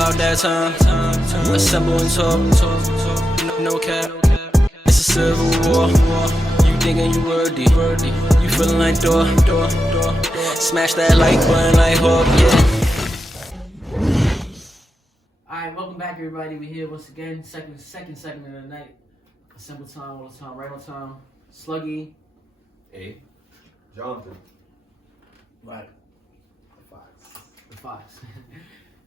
about that time. Assemble and talk. No cap. It's a civil war. You thinking you worthy. You feeling like door. Smash that like button like Hawk, yeah. Alright, welcome back everybody. We're here once again. Second segment of the night. Assemble time, all the time, right on time. Sluggy. Hey. Jonathan. Right. The Fox.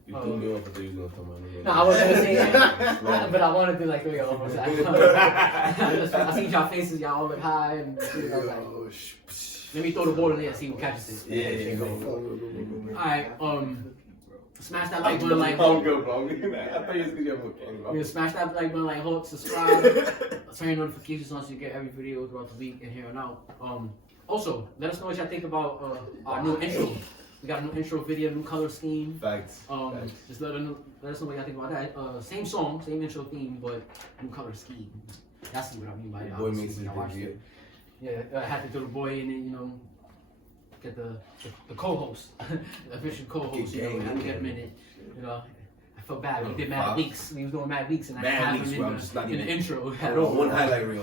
You threw me off, I thought you was gonna come out. No, I wasn't gonna say that. But I wanted to like, yo, almost. I see y'all faces, y'all all look high, and I was like, let me throw the ball in there and see who catches it. Yeah. Alright, smash that like button like I'm good, bro. I thought you was gonna get a book. Smash that like button like Hawk, subscribe, turn your notifications on so you get every video throughout the week and here and out. Also, let us know what y'all think about our new intro. We got a new intro video, new color scheme. Facts. Just let us know what y'all think about that. Same song, same intro theme, but new color scheme. That's what I mean by it. Boy meets his it. Yeah, I had to do the boy and then get the co-host, the official co-host. I had to get him in it. I felt bad. He did mad leaks. He was doing mad leaks, and I didn't have him in the intro at all. One highlight reel.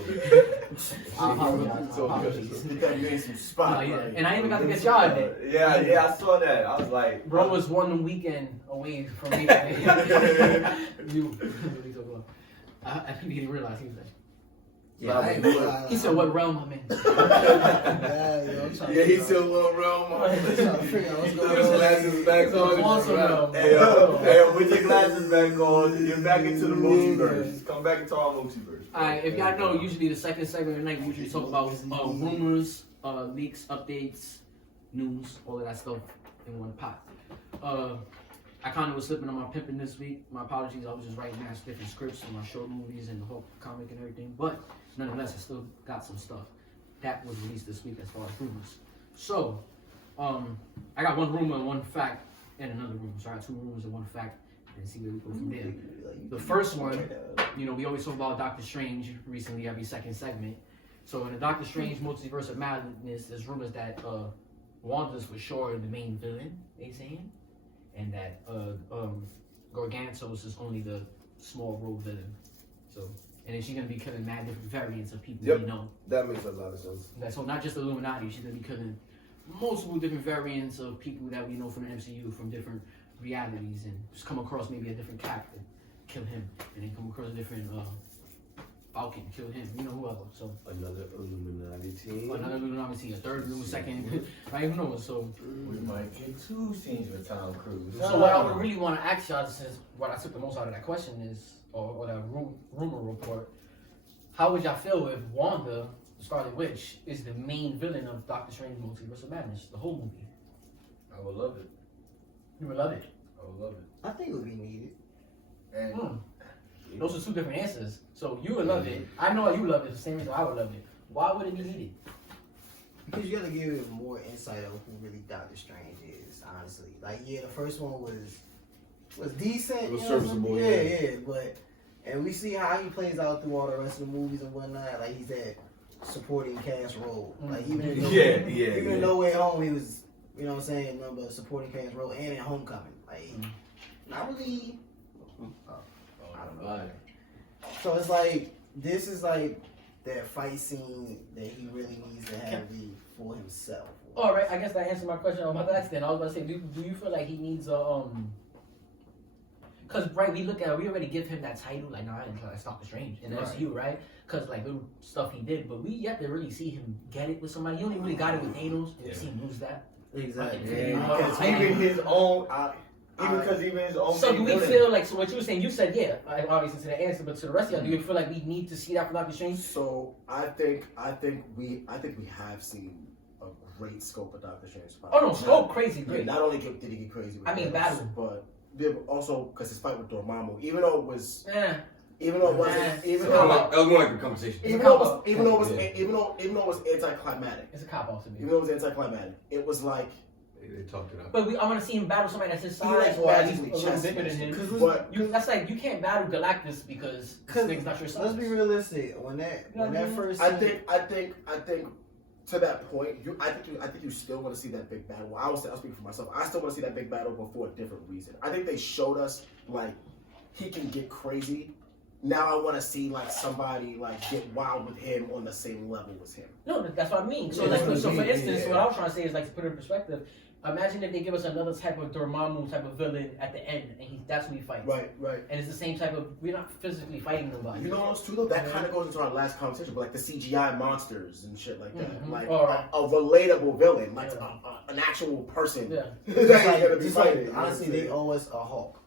And I even got to get y'all in it. Yeah, I saw that. I was like, bro was 1 weekend away from me. I think he didn't realize he was like. Yeah, he said, "What realm I'm in?" Yeah, he said, "What realm I'm in?" Put your glasses back on. Hey, put your glasses back on. You're back into the multiverse. Come back into our multiverse. Alright, if y'all know, usually the second segment of the night, we usually talk about rumors, leaks, updates, news, all of that stuff in one pot. I kind of was slipping on my pimping this week. My apologies. I was just writing mass different scripts on my short movies and the whole comic and everything. But nonetheless, I still got some stuff that was released this week as far as rumors. So, I got one rumor and one fact and another rumor. So I got two rumors and one fact and see where we go from there. The first one, we always talk about Dr. Strange recently every second segment. So in the Dr. Strange Multiverse of Madness, there's rumors that Wanda's for sure the main villain, they saying. And that Gargantos is only the small role villain. So, and then she's gonna be killing mad different variants of people we know. That makes a lot of sense. So not just Illuminati, she's gonna be killing multiple different variants of people that we know from the MCU from different realities, and just come across maybe a different captain, kill him, and then come across a different Falcon, kill him, whoever. So another Illuminati team. A third, second, right? Who knows? So we might get two scenes with Tom Cruise. So what I would really want to ask y'all, since what I took the most out of that question is, or that rumor report, how would y'all feel if Wanda, the Scarlet Witch, is the main villain of Dr. Strange Multiverse of Madness, the whole movie? I would love it. You would love it? I would love it. I think it would be needed. And those are two different answers. So you would love it. I know you would love it. The same reason I would love it. Why would it be needed? Because you gotta give it more insight of who really Dr. Strange is, honestly. Like, the first one was decent. It was serviceable. And we see how he plays out through all the rest of the movies and whatnot. Like, he's that supporting cast role. Like, even in No Way Home, he was, nothing but a supporting cast role, and in Homecoming. Like, not really. I don't know. So it's like, this is like that fight scene that he really needs to have for himself. All right, I guess that answered my question. I'm about to ask then. I was about to say, do you feel like he needs a Because we already give him that title, like it's Doctor Strange in the MCU, right? Because little stuff he did, but we yet to really see him get it with somebody. He only really got it with Thanos. We've seen him lose that. Exactly. Because even his own. Even his own. So do we feel like, so what you were saying, you said obviously to the answer, but to the rest of y'all, do you feel like we need to see that from Dr. Strange? So I think we have seen a great scope of Dr. Strange. Oh no, scope crazy great. Not only did he get crazy with battle, but also because his fight with Dormammu, even though it was that was more like a conversation. Even though it was anticlimactic. It's a cop off to me. Even though it was anticlimactic, it was like. They talked it up. But I want to see him battle somebody that's his size, he's a little bigger than him. That's like, you can't battle Galactus because this nigga's not your size. Let's be realistic. When that first, I think to that point, I think you still want to see that big battle. I'll speak for myself. I still want to see that big battle, but for a different reason. I think they showed us like he can get crazy. Now I want to see like somebody like get wild with him on the same level as him. No, that's what I mean. So, for instance, what I was trying to say is like to put it in perspective. Imagine if they give us another type of Dormammu type of villain at the end, and that's who he fights. Right. And it's the same type of. We're not physically fighting nobody. You know what's true though? That kind of goes into our last conversation, but like the CGI monsters and shit like that, like a relatable villain, like an actual person. Yeah. Honestly, they owe us a Hulk.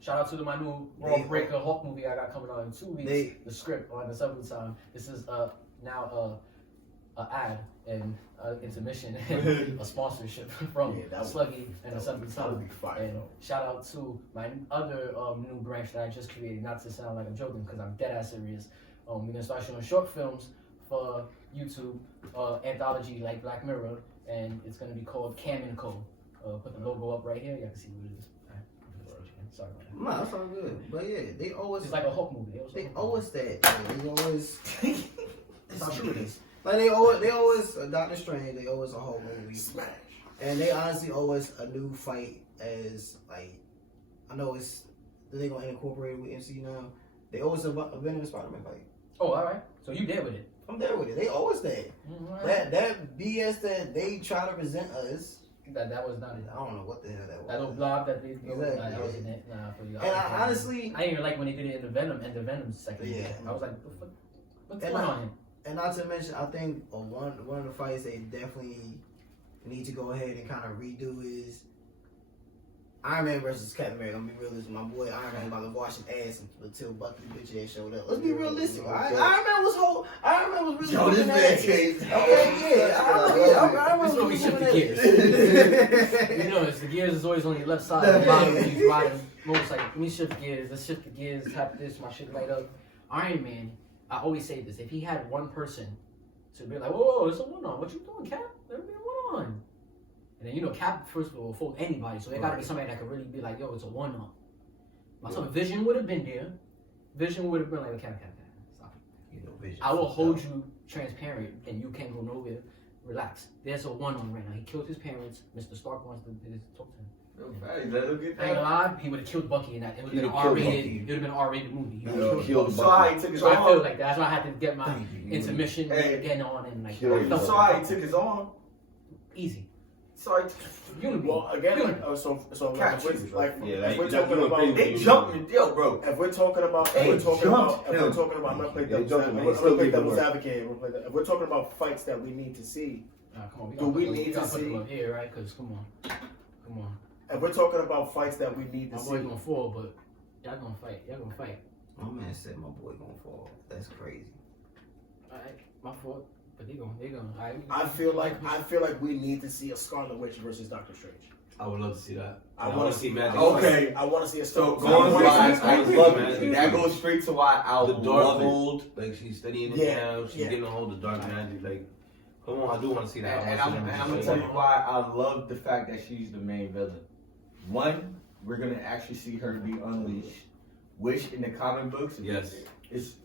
Shout out to my new World Breaker Hulk movie I got coming out in 2 weeks. The script on the 7th time. This is now an ad and intermission and a sponsorship from Sluggy and the 7th time. And shout out to my other new branch that I just created. Not to sound like I'm joking because I'm dead ass serious. We're gonna start showing short films for YouTube, anthology like Black Mirror, and it's gonna be called Cam & Co. Put the logo up right here. Y'all can see what it is. Sorry about that. No, that's all good. But yeah, they always. It's like a Hulk movie. They always that. They always. It's true. Like they always Dr. Strange. They always a Hulk movie. Smash. And they honestly always a new fight as like. I know it's they gonna incorporate it with MC now. They always a Venom and Spider-Man fight. Oh, all right. So you there with it? I'm there with it. They always that. Right. That BS that they try to present us. That was not it. I don't know what the hell that was. That little blob that they Exactly. that wasn't it. Nah, for you. And honestly, I didn't even like when they did it in the Venom second. Yeah. I was like, what's going on here? And not to mention, I think one of the fights they definitely need to go ahead and kind of redo is Iron Man versus Captain America. I'm gonna be realistic. My boy Iron Man about to wash his ass until Bucky bitch ass showed up. Let's be realistic. Iron Man was really. Yo, this man changed. Okay, yeah. Iron Man was really shift the gears. You know, it's the gears is always on your left side of the bottom when he's riding motorcycle. Let me shift gears. Let's shift the gears. Tap this. My shit light up. Iron Man. I always say this. If he had one person to be like, whoa, it's a one-on. What you doing, Cap? Let me be a one-on. And then, you know, Cap, first of all, will fold anybody. So there got to be somebody that could really be like, yo, it's a one-on. Myself, Vision would have been there. Vision would have been like, Cap. Stop it. You know, Vision. I will hold you transparent and you can't go nowhere. Relax. There's a one-on right now. He killed his parents. Mr. Stark wants to talk to him. I ain't gonna lie, he would have killed Bucky in that. It would have been an R-rated movie. He killed Bucky. So I feel like that. That's why I had to get my intermission getting on and like. Sorry, he took his arm. Easy. Sorry. Well, again, so if we're talking about they jumped, yo, bro. If we're talking about, I'm gonna play devil's advocate. If we're talking about fights that we need to see, come on, we need to see him up here, right? Because come on. If we're talking about fights that we need to see, my boy gonna fall, but y'all gonna fight. My man said my boy gonna fall. That's crazy. Alright, my fault. But they gonna. Right, I feel like we need to see a Scarlet Witch versus Dr. Strange. I would love to see that. I want to see Magic. Okay, I want to see a Scarlet Witch. I love it. That goes straight to why I the love Darkhold, like she's studying it now. She's getting a hold of dark magic. Like, come on, I do want to see that. And I'm gonna tell you why I love the fact that she's the main villain. One, we're gonna actually see her be unleashed, which in the comic books, yes, it's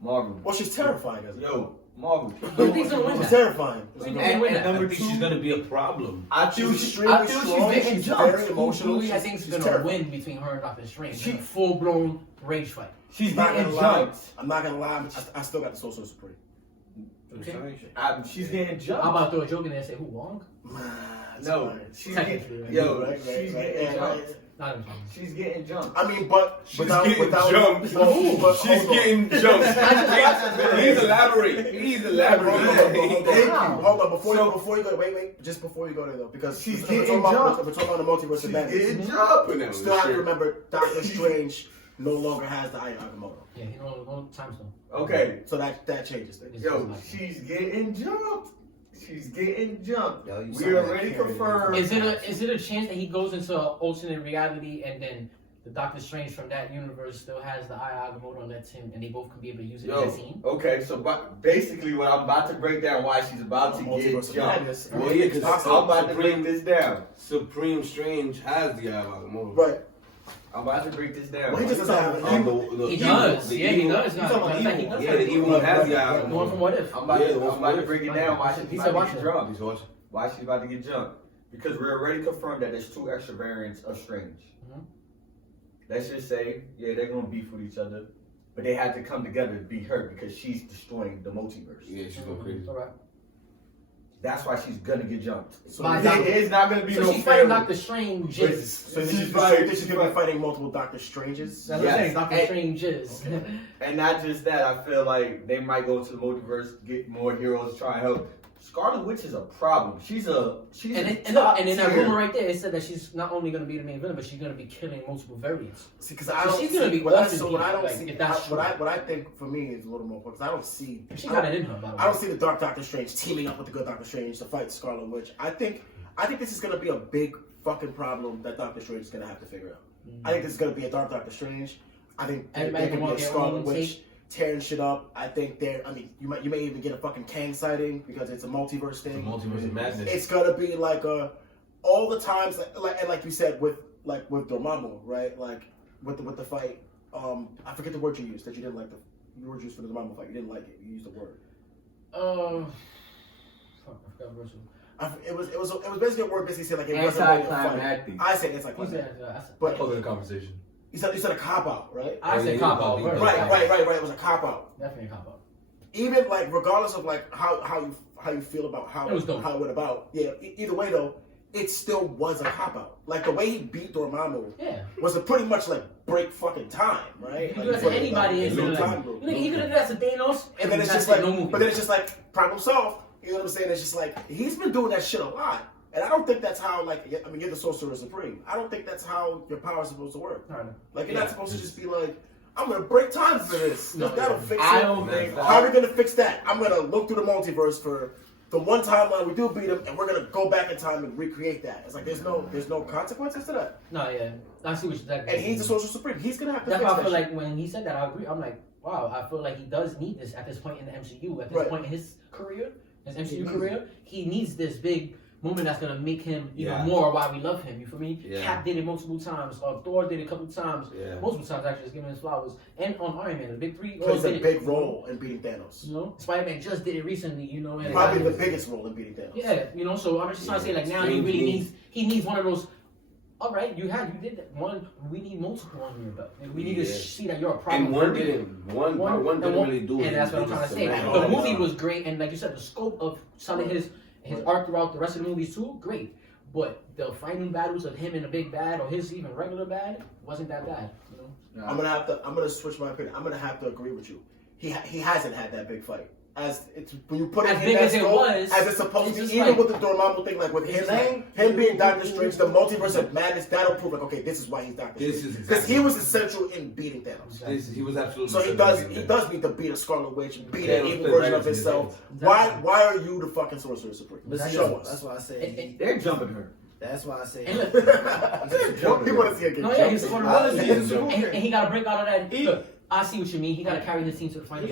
Marvel. Well, she's terrifying, isn't it? Yo, Marvel. She's terrifying. And number two, she's gonna be a problem. I feel she's she's getting very emotional. I think she's gonna win between her and Dr. Strange. Full blown rage fight. She's getting jumped. I'm not gonna lie, I still got the Sorcerer Supreme. She's getting jumped. I'm about to throw a joke in there and say, who, Wong? No, she's getting jumped. She's getting jumped. I mean, but she's getting jumped. She's getting jumped. Please elaborate. Hold on. Before you go, wait. Just before you go there though, because she's getting jumped. If we're talking about the multiverse of madness, still have to remember Doctor Strange no longer has the Eye of Agamotto. Yeah, he no time stone. Okay, so that changes things. Yo, she's getting jumped. She's getting jumped. Yo, we already confirmed. Is it a chance that he goes into an alternate reality and then the Doctor Strange from that universe still has the Eye of Agamotto and lets him, and they both can be able to use it in that scene? Okay, so basically what I'm about to break down why she's about to get jumped. Well, yeah, because I'm about to break this down. Supreme Strange has the Eye of Agamotto. Right. I'm about to break this down. Well, he just doesn't have He does. Yeah, he does. You talking about He evil? does. Yeah, the evil has the The one from What If? I'm about to break it down. Why she's He about said to watch get it. jumped. He's watching. Why she's about to get jumped? Because we're already confirmed that there's 2 extra variants of Strange. Mhm. Let's just say, yeah, they're gonna beef with each other, but they had to come together to beat her because she's destroying the multiverse. Yeah, she's going crazy. Alright. That's why she's gonna get jumped. So By It's not gonna be So no she's fighting fair- Dr. Strange. So She's she's fighting- going to be fighting multiple Dr. Stranges. That's what I'm saying. Dr. And- Strange is. And not just that, I feel like they might go to the multiverse, get more heroes, try and help. Scarlet Witch is a problem. She's a And top in that tier. rumor right there, it said that she's not only going to be the main villain, but she's going to be killing multiple variants. See, because So I don't she's see gonna be what I, awesome so what I don't people, see. like, if that's what I think for me is a little more because I don't see. She got it in her, by the way. I don't see the Dark Doctor Strange teaming up with the good Doctor Strange to fight Scarlet Witch. I think this is gonna be a big fucking problem that Doctor Strange is gonna have to figure out. I think this is gonna be a Dark Doctor Strange. I think they're Everybody gonna can be a walk their Scarlet own Witch take. tearing shit up. I think you may even get a fucking Kang sighting because it's a multiverse thing. Multiverse of madness. It's gonna be like all the times like you said with Dormammu, right? Like with the fight. I forget the word you used that you didn't like the word you used for the Dormammu fight. You didn't like it. You used the word. Fuck, I forgot what It was basically a word basically saying like it wasn't really a fight. Anticlimactic. I said you anticlimactic. said. But Closing the conversation. you said a cop out, right? I said cop out. Right. It was a cop out. Definitely a cop out. Even like regardless of like how you feel about how It was dope. it went about. Yeah. Either way though, it still was a cop out. Like the way he beat Dormammu Yeah. was a pretty much like break fucking time, right? You can Like, do that to fucking, anybody like, in no like, time rule. you can do that to Thanos, And then it's that's just like, no movie. but then it's just like problem solved. You know what I'm saying? It's just like he's been doing that shit a lot, and I don't think that's how you're the Sorcerer Supreme. I don't think that's how your power is supposed to work. Alright. Like you're not supposed to just be like, I'm gonna break time for this. No, That'll fix I it. don't think How are we gonna fix that? I'm gonna look through the multiverse for the one timeline we do beat him, and we're gonna go back in time and recreate that. It's like there's no consequences to that. No, yeah. I see what you're saying. And he's the Sorcerer Supreme. He's gonna have to That's fix why I that feel shit. like when he said that, I agree. I'm like, wow, I feel like he does need this at this point in the MCU. At this Right. point in his career, his MCU career, he needs this big moment that's gonna make him even more why we love him. You feel me? Yeah. Cap did it multiple times. Thor did it a couple times. Yeah. Multiple times actually, just giving his flowers. And on Iron Man, the big three. Plays did a it, big you know? role in beating Thanos. You know, Spider-Man just did it recently. You know, and Probably the biggest role in beating Thanos. yeah, you know. So I'm just trying to say, like, now he really needs one of those. All right, you did that one. We need multiple on your belt. And we need to see that you're a problem. And one didn't really do it. And that's what I'm trying to say. Cement The all movie that. was great, and like you said, the scope of telling his arc throughout the rest of the movies too, great. But the fighting battles of him and the big bad, or his even regular bad, wasn't that bad. You know? I'm gonna switch my opinion. I'm gonna have to agree with you. He hasn't had that big fight. As it's when you put it As in big that as it scope, was, as it's supposed it's to be, just even like- with the Dormammu thing, like with him being Doctor Strange, the multiverse of madness, that'll prove like, okay, this is why he's Doctor This Strange. is Because exactly he was essential in beating Thanos. He was absolutely. So he does need to beat a Scarlet Witch, beat an Yeah, evil the version of legacy himself. Exactly. Why are you the fucking Sorcerer Supreme? Show us. That's why I say. They're jumping her. That's why I say. And look, He want to see a get no, yeah, he's one of I- those. And he got to break out of that. Look, I see what you mean. He got to carry his team to the final.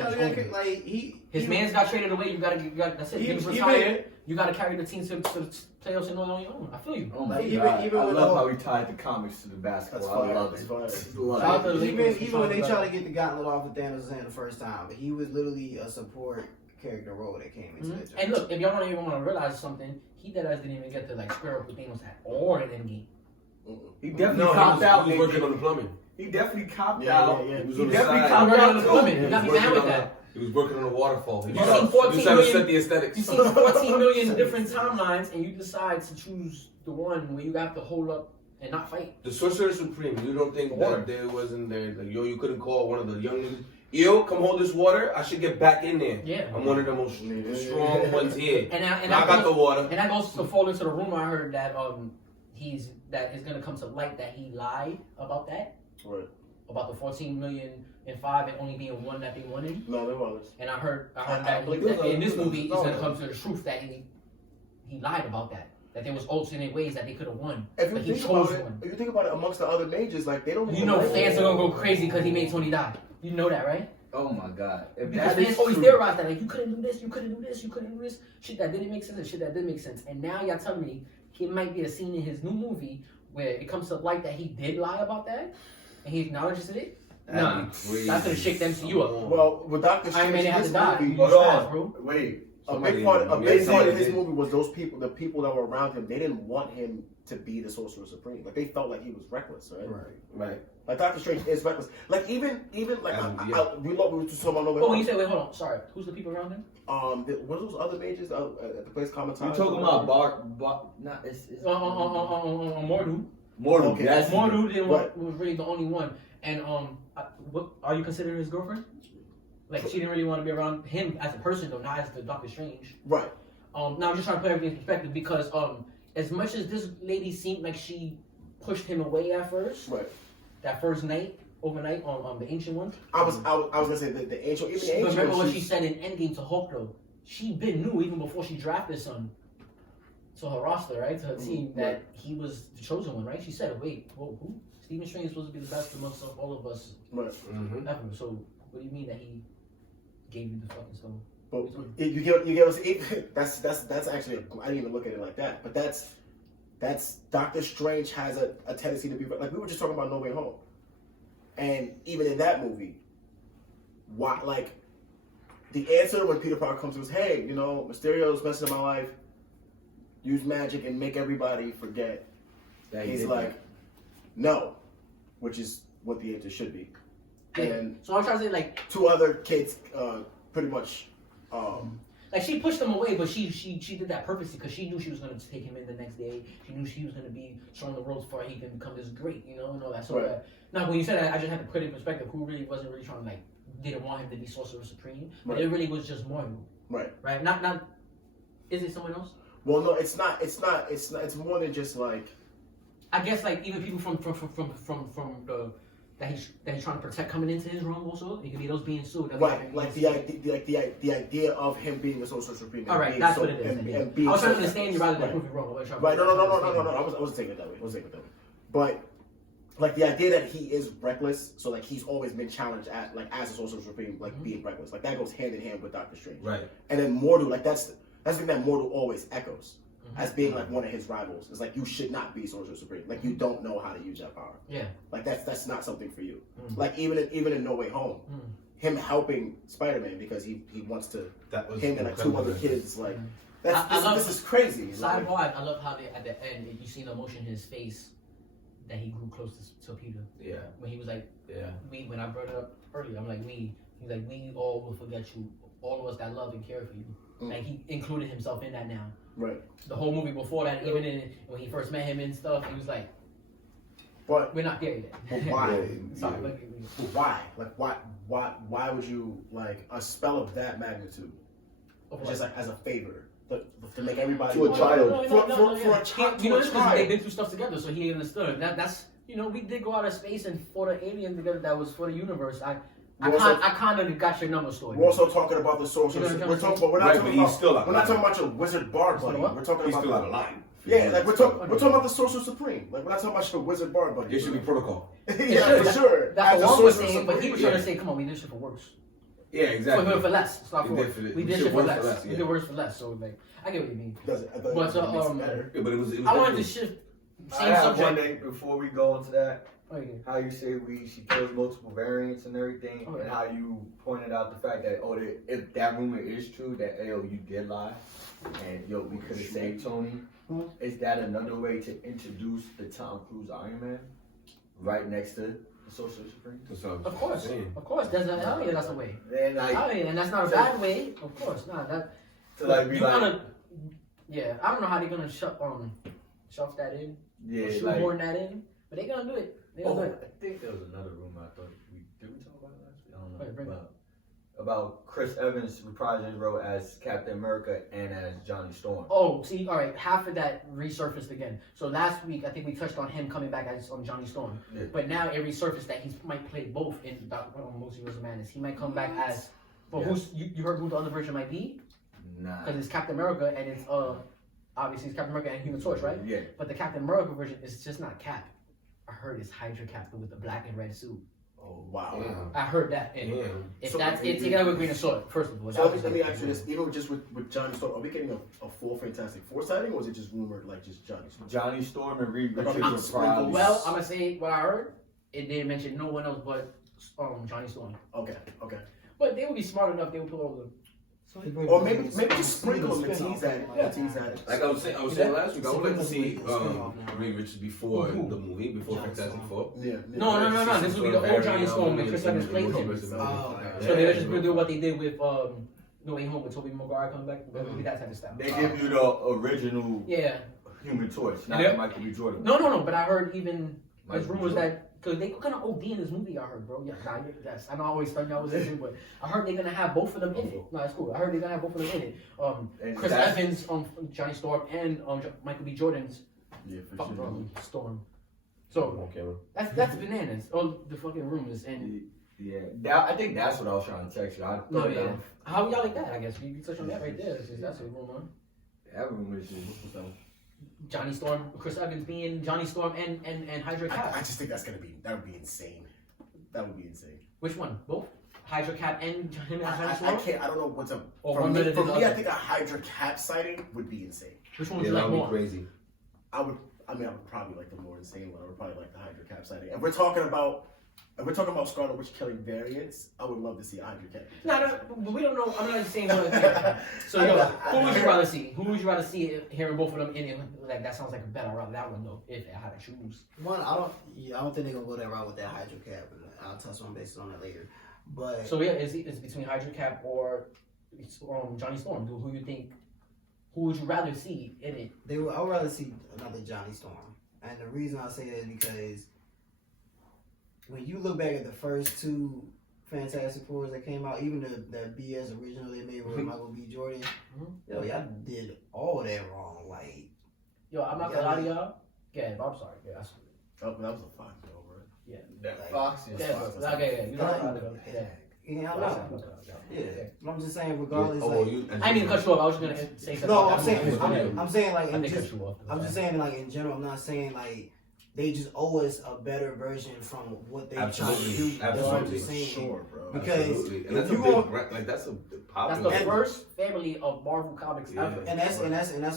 His man's got traded away. You got to. That's it. He was retired. You got to carry the team to the playoffs and on your own. I feel you. Oh my Like, God. even I when love the- how he tied the comics to the basketball. I love it. Love Shout out to it. the Lakers. Even when they try to get the gauntlet off of Thanos' hand the first time, he was literally a support character role that came into it. And look, if y'all don't even want to realize something, he didn't even get to like square up with Thanos at all in Endgame. He definitely copped He out. was working on the plumbing. He definitely copped Yeah, out. yeah. He was He on the definitely side. copped Working on out the too. plumbing. You got me mad with that. He was working on the waterfall. He You was seen 14 trying to million- set the aesthetics. You see 14 million different timelines, and you decide to choose the one where you have to hold up and not fight. The Sorcerer Supreme, you don't think Water. that there wasn't there? Like, yo, you couldn't call one of the young niggas. Yo, come hold this water. I should get back in there. Yeah. I'm one of the most strong ones here. And I got the water. And that goes to fall into the rumor I heard that that is gonna come to light that he lied about that. Right. About the 14 million and 5 and only being one that they wanted. No, there was. And I heard I that, believe that it. in this movie it's No, gonna no. come to the truth that he lied about that. That there was alternate ways that they could have won. If you But he think chose about it, one. if you think about it, amongst the other mages, like they don't. You even know like fans it. are gonna go crazy because he made Tony die. You know that, right? Oh my God. If Because that is fans always true, theorize that, like, you couldn't do this, you couldn't do this, you couldn't do this. Shit that didn't make sense and shit that did make sense. And now y'all telling me it might be a scene in his new movie where it comes to light that he did lie about that, and he acknowledges it, Nah, that's gonna shake the MCU up. Well, with Doctor Iron Strange, Man had his to die. movie, Hold Fast, on, bro. wait. a big part of his did. movie was those people, the people that were around him. They didn't want him to be the Sorcerer Supreme. Like they felt like he was reckless, right? Right. Like Doctor Strange is reckless. Like even like we were just talking about No Way Oh, when Home. you say, wait, hold on, sorry, who's the people around him? What are those other mages at the place Common You Time? talking about nah, it's Mordu. Mordu. Okay. That's Mordu didn't Right. was really the only one. And what are you considering his girlfriend? Like she didn't really want to be around him as a person though, not as the Doctor Strange. Right. Now I'm just trying to put everything in perspective because as much as this lady seemed like she pushed him away at first, Right. that first night, overnight on the Ancient One. I was gonna say the angel. Even the angel. Remember what she said in Endgame to Hulk though? She been knew even before she drafted son to her roster, right? To her team that he was the chosen one, right? She said, "Wait, whoa, who? Stephen Strange is supposed to be the best amongst all of us Right. ever. So what do you mean that he gave you the fucking stone?" But you give us that's actually I didn't even look at it like that. But that's Doctor Strange has a tendency to be like we were just talking about No Way Home, and even in that movie, why like the answer when Peter Parker comes to us, hey, you know, Mysterio's messing up my life, use magic and make everybody forget. that He's did like, that. no, which is what the answer should be. And So I'm trying to say like two other kids, pretty much. like she pushed him away, but she did that purposely because she knew she was gonna take him in the next day. She knew she was gonna be showing the ropes for he can become this great, you know, and all that. So Right. now when you said that, I just had to put it in perspective. Who really wasn't really trying to like didn't want him to be Sorcerer Supreme, but Right. it really was just Mordu, Right. right? Not. Is it someone else? Well, no, it's not. It's more than just like. I guess like even people from the that he's trying to protect coming into his realm also. It could be those being sued. That's Right, like the idea of him being a Sorcerer Supreme. All right, that's what it is. And being I was trying to so understand you rather than right. prove you wrong. I wasn't trying to- Right, no. I wasn't taking it that way. But like the idea that he is reckless, so like he's always been challenged at like as a Sorcerer Supreme, like being reckless. Like that goes hand in hand with Doctor Strange. Right. And then Mordu, like that's the thing that Mordu always echoes as being like one of his rivals. It's like you should not be Sorcerer Supreme. Like you don't know how to use that power. Yeah. Like that's not something for you. Like even in No Way Home, him helping Spider-Man because he wants to That was him and like two other kids like this is crazy. Like, Sidebar, I love how at the end you see the emotion in his face that he grew close to Peter. Yeah. When he was like, Yeah. when I brought it up earlier, I'm like, he's like, we all will forget you. All of us that love and care for you. Like he included himself in that now. right. The whole movie before that, even when he first met him and stuff, he was like, But we're not there yet. but why? Sorry, But why? Like why would you like a spell of that magnitude? Just like as a favor to make everybody To a child. For a child. You know, To a this because they've child. been through stuff together, so he understood. That's we did go out of space and fought an alien together that was for the universe. I kind of got your number story. We're also talking about the sorcerer. You know We're talking, but we're not Right, talking but he's about. still out We're of not line. talking about your wizard bard buddy. what? We're talking He's about. still out of line. Yeah, like we're talking about the sorcerer supreme. Like we're not talking about your wizard bard buddy. It should be protocol. Yeah, for sure. That's As a what Wanda was sorcerer saying, but he was trying to yeah. say, come on, we did shit for worse. Yeah, exactly. For less. It's not for We worse. did for- We we did did shit for worse less. for less, We yeah. did worse for less. So like, I get what you mean. Does it? I thought But it makes it better. Yeah, but it was I wanted to definitely- shift. I Same have one subject. thing before we go into that. Oh, yeah. How you say she kills multiple variants and everything, Oh, and yeah. how you pointed out the fact that if that rumor is true that you did lie, and we could have saved Tony. Is that another way to introduce the Tom Cruise Iron Man right next to the Sorcerer Supreme? That's what I was Of course. saying. Of course. That's a way. Then like And that's not a bad way. Of course. Nah, that. to like be you like gonna, yeah, I don't know how they're gonna shove that in, yeah shoehorn that in, but they're gonna do it. They're gonna do it. I think there was another rumor I thought did we talk about it last week? I don't know. Wait, bring it. About Chris Evans reprising his role as Captain America and as Johnny Storm. Oh, see, all right, half of that resurfaced again. So last week, I think we touched on him coming back as on Johnny Storm, Yeah. but now it resurfaced that he might play both in Multiverse of Madness. He might come back as. Well, Yeah. who's you heard who the other version might be? Nah. Because it's Captain America and it's obviously it's Captain America and Human Torch, right? Yeah. But the Captain America version is just not Cap. I heard it's Hydra Cap with the black and red suit. Oh wow. I heard that. And if So that's it, take it out with a grain of salt. First of all. So let me ask you this: even just with Johnny Storm, are we getting a full Fantastic Four sighting, or is it just rumored like just Johnny Storm? Johnny Storm and Reed Like, Richards are probably. Well, I'm gonna say what I heard. It didn't mention no one else but Johnny Storm. Okay. But they would be smart enough. They would put all the. Or maybe just sprinkle them and tease at it. Like I was saying last week, I would like to see Reed Richards before the movie, before Fantastic Four. Yeah. No. This would be the old Johnny Storm with Chris Evans playing him. Oh, So they would just do what they did with No Way Home with Tobey Maguire coming back. Maybe that type of stuff. They give you the original Human Torch, not the Michael B. Jordan. No. But I heard even there's rumors that because they kind of OD in this movie. I heard, bro. Yes. I know I always thought y'all was listening, but I heard they're gonna have both of them in it. No, it's cool. I heard they're gonna have both of them in it. Chris Evans, Johnny Storm, and Michael B. Jordan's Storm. So that's bananas. All the fucking rumors and. Yeah, I think that's what I was trying to text you. How y'all like that? I guess you touch on that right there. That's a rumor. That rumor is Johnny Storm, Chris Evans being Johnny Storm and Hydra Cap. I just think that would be insane. That would be insane. Which one? Both? Hydra Cap and Johnny Storm? I don't know what's up. Or For one me, better than the I other. think a Hydra Cap sighting would be insane. Which one would you like more? Crazy. I would probably like the more insane one. I would probably like the Hydra Cap sighting. If we're talking about Scarlet Witch killing variants, I would love to see a Hydra Cap. No, but we don't know. I'm not saying one. So, who would you rather see? Who would you rather see hearing both of them in it? Like, that sounds like a better route. That one, though, if I had to choose. One, I don't think they're gonna go that route with that Hydra Cap. I'll touch on based on that later. But so it's between Hydra Cap or Johnny Storm. Who you think? Who would you rather see in it? I would rather see another Johnny Storm, and the reason I say that is because when you look back at the first two Fantastic Fours that came out, even the BS original they made with Michael B. Jordan, y'all did all that wrong. Like, I'm not gonna lie to y'all. Yeah, I'm sorry. Yeah, that was a fine film, right? Yeah. that Fox is. But I'm just saying, regardless. I didn't cut you off. I was just gonna say something. No, I'm saying like I didn't cut you off. I'm just saying like in general. I'm not saying like they just owe us a better version from what they tried to do. That's what I'm just saying. Sure, bro. Because and that's if you that's a that's the first family of Marvel comics ever. And that's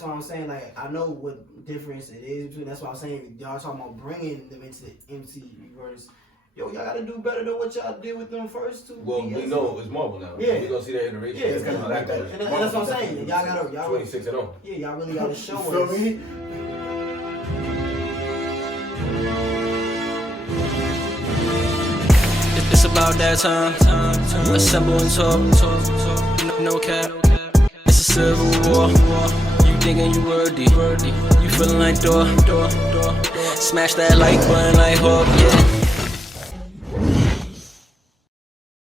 what I'm saying. Like, I know what difference it is between. That's why I'm saying y'all talking about bringing them into the MCU. Y'all gotta do better than what y'all did with them first two. Well, we know it's Marvel now. Yeah. We gonna see that iteration. Yeah, and that's what I'm saying. Y'all 26 and 0. Yeah, y'all really gotta show You feel us. me? It's about that time. Assemble and talk. No cap. It's a civil war. You thinking you worthy? You feeling like door. Smash that like button like Hawk. Yeah.